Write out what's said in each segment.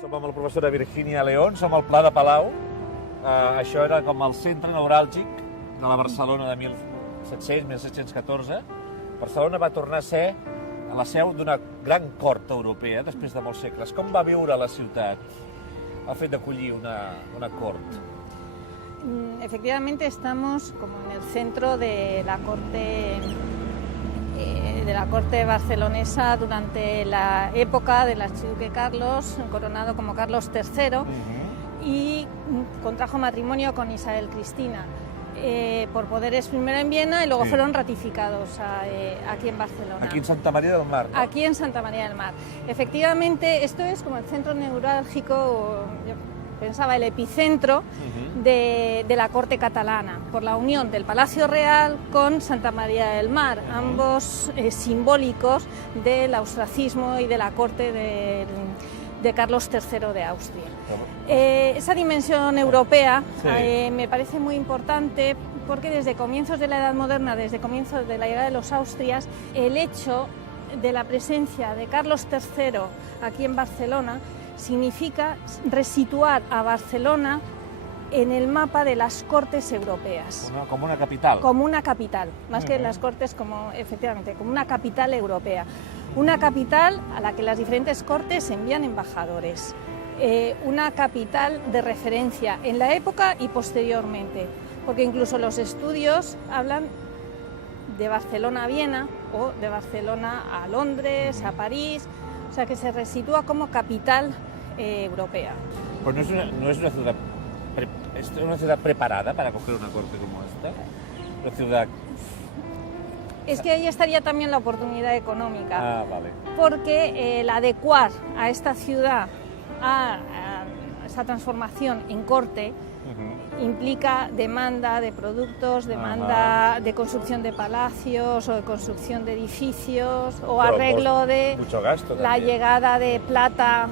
Som amb la professora Virginia León, som al Pla de Palau. Això era com el centre neuràlgic de la Barcelona de 1700-1714. Barcelona va tornar a ser la seu d'una gran cort europea després de molts segles. Com va viure la ciutat el fet d'acollir una cort? Efectivamente estamos como en el centro de la corte barcelonesa durante la época del archiduque Carlos, coronado como Carlos III, y contrajo matrimonio con Isabel Cristina por poderes primero en Viena y luego fueron ratificados aquí en Barcelona. Aquí en Santa María del Mar, ¿no? Aquí en Santa María del Mar. Efectivamente, esto es como el centro neurálgico, yo pensaba el epicentro de la corte catalana, por la unión del Palacio Real con Santa María del Mar, ambos simbólicos del austracismo y de la corte de Carlos III de Austria. Esa dimensión europea me parece muy importante porque desde comienzos de la Edad Moderna, desde comienzos de la llegada de los Austrias, el hecho de la presencia de Carlos III aquí en Barcelona significa resituar a Barcelona en el mapa de las cortes europeas. Como una capital. Como una capital, más que las cortes, efectivamente, como una capital europea. Una capital a la que las diferentes cortes envían embajadores. Una capital de referencia en la época y posteriormente, porque incluso los estudios hablan de Barcelona a Viena o de Barcelona a Londres, a París, o sea que se resitúa como capital europea. Pues no es una ciudad preparada para coger una corte como esta. Una ciudad... Es que ahí estaría también la oportunidad económica. Ah, vale. Porque el adecuar a esta ciudad a esta transformación en corte implica demanda de productos, demanda de construcción de palacios o de construcción de edificios o arreglo de mucho gasto la también. Llegada de plata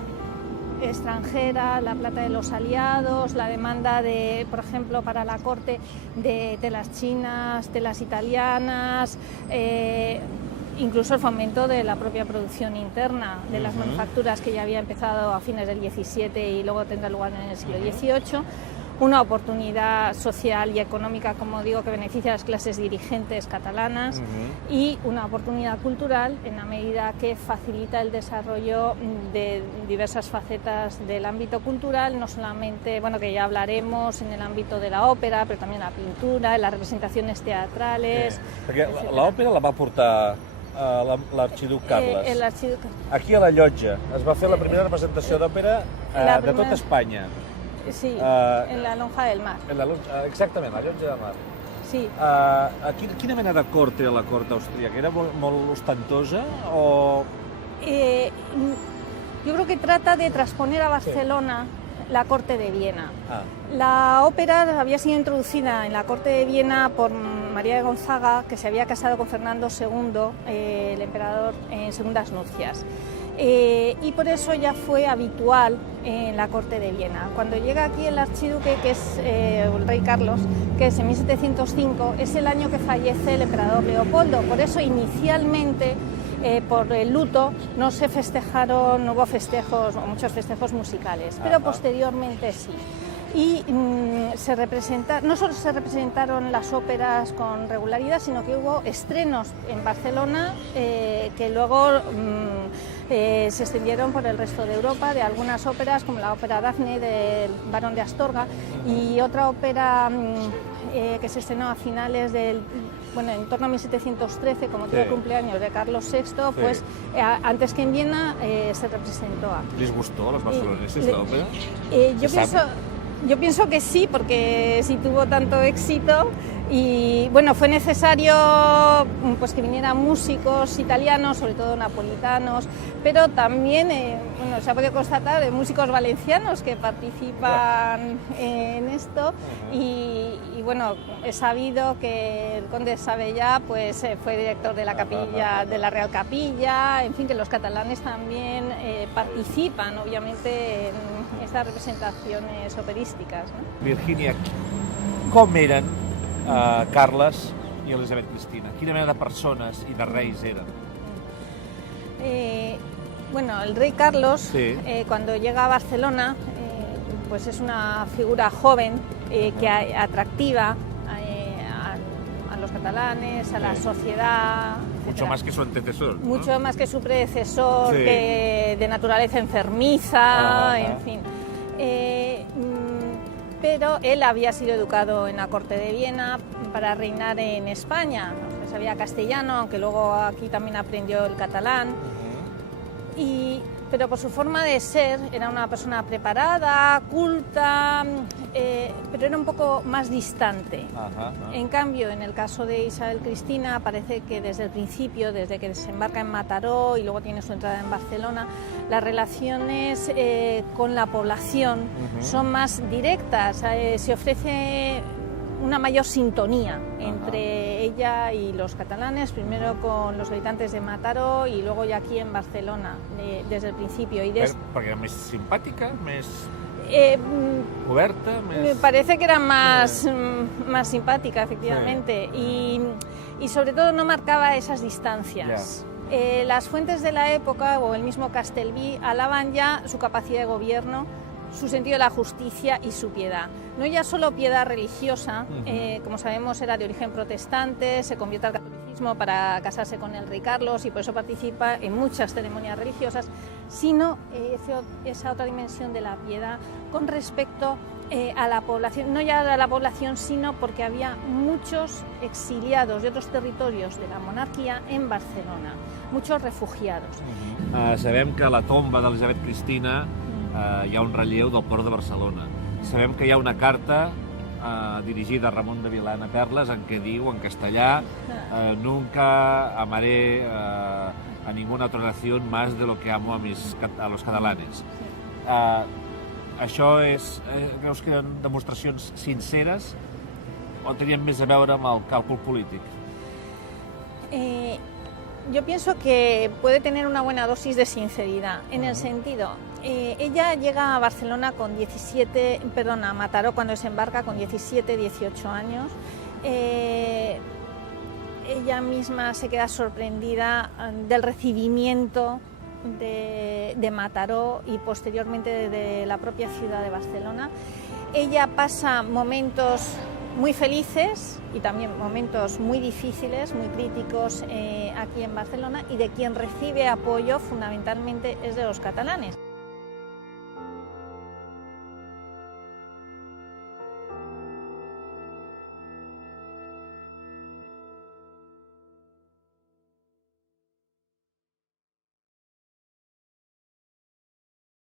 extranjera, la plata de los aliados, la demanda de, por ejemplo, para la corte de telas chinas, telas italianas, incluso el fomento de la propia producción interna de las manufacturas que ya había empezado a fines del XVII y luego tendrá lugar en el siglo XVIII. Una oportunidad social y económica, como digo, que beneficia a las clases dirigentes catalanas y una oportunidad cultural en la medida que facilita el desarrollo de diversas facetas del ámbito cultural, no solamente, bueno, que ya hablaremos en el ámbito de la ópera, pero también la pintura, las representaciones teatrales. Perquè l'òpera la va portar l'arxiduc Carles. Aquí a la Llotja es va fer la primera representació d'òpera de tota Espanya. Sí, en la Lonja del Mar. Exactament, la Llotja del Mar. Sí. Quina mena de cort era la cort austríaca? Era molt ostentosa o...? Yo creo que trata de transponer a Barcelona la corte de Viena. Ah. La ópera había sido introducida en la corte de Viena por María de Gonzaga, que se había casado con Fernando II, el emperador, en segundas nupcias. Y por eso ya fue habitual en la corte de Viena. Cuando llega aquí el archiduque, que es el rey Carlos, que es en 1705, es el año que fallece el emperador Leopoldo. Por eso inicialmente, por el luto, no hubo festejos, o muchos festejos musicales, pero posteriormente sí. Y no solo se representaron las óperas con regularidad, sino que hubo estrenos en Barcelona que luego se extendieron por el resto de Europa, de algunas óperas como la ópera Dafne del Barón de Astorga y otra ópera que se estrenó a finales en torno a 1713, como todo el cumpleaños de Carlos VI, pues antes que en Viena se representó. ¿Les gustó a los barceloneses la ópera? Yo pienso que sí, porque sí tuvo tanto éxito y bueno, fue necesario pues que vinieran músicos italianos, sobre todo napolitanos, pero también se ha podido constatar de músicos valencianos que participan en esto y bueno, he sabido que el conde de Savellà pues fue director de la capilla, de la Real Capilla, en fin, que los catalanes también participan obviamente en estas representaciones operísticas, ¿no? Virginia, com eren Carles i Elisabet Cristina? Quina mena de persones i de reis eren? Bueno, el rey Carlos, Sí. Cuando llega a Barcelona, pues es una figura joven, atractiva a los catalanes, a la sociedad. Mucho etcétera. más que su antecesor, ¿no? Mucho más que su predecesor, Sí. de naturaleza enfermiza, Ajá. en fin. Pero él había sido educado en la corte de Viena para reinar en España. O sea, sabía castellano, aunque luego aquí también aprendió el catalán. Pero por su forma de ser, era una persona preparada, culta, pero era un poco más distante. Ajá. En cambio, en el caso de Isabel Cristina, parece que desde el principio, desde que desembarca en Mataró y luego tiene su entrada en Barcelona, las relaciones con la población son más directas. Se ofrece una mayor sintonía entre ella y los catalanes, primero con los habitantes de Mataró y luego ya aquí en Barcelona, desde el principio. Perquè era més simpàtica, més oberta, més... Me parece que era más simpática, efectivamente, y sobre todo no marcaba esas distancias. Las fuentes de la época, o el mismo Castelví, alaban ya su capacidad de gobierno, su sentido de la justicia y su piedad. No ya solo piedad religiosa, como sabemos era de origen protestante, se convierte al catolicismo para casarse con el rey Carlos y por eso participa en muchas ceremonias religiosas, sino esa otra dimensión de la piedad con respecto a la población, no ya a la población, sino porque había muchos exiliados de otros territorios de la monarquía en Barcelona, muchos refugiados. Sabem que a la tomba d'Elisabet Cristina hi ha un relleu del port de Barcelona. Sabem que hi ha una carta dirigida a Ramon de Vilanna Perles en què diu, en castellà, nunca amaré a ninguna otra nación más de lo que amo a los catalanes. Això creus que eren demostracions sinceres o tenien més a veure amb el càlcul polític? Yo pienso que puede tener una buena dosis de sinceridad, en el sentido, ella llega a Barcelona con a Mataró cuando desembarca con 17, 18 años. Ella misma se queda sorprendida del recibimiento de Mataró y posteriormente de la propia ciudad de Barcelona. Ella pasa momentos muy felices y también momentos muy difíciles, muy críticos aquí en Barcelona, y de quien recibe apoyo fundamentalmente es de los catalanes.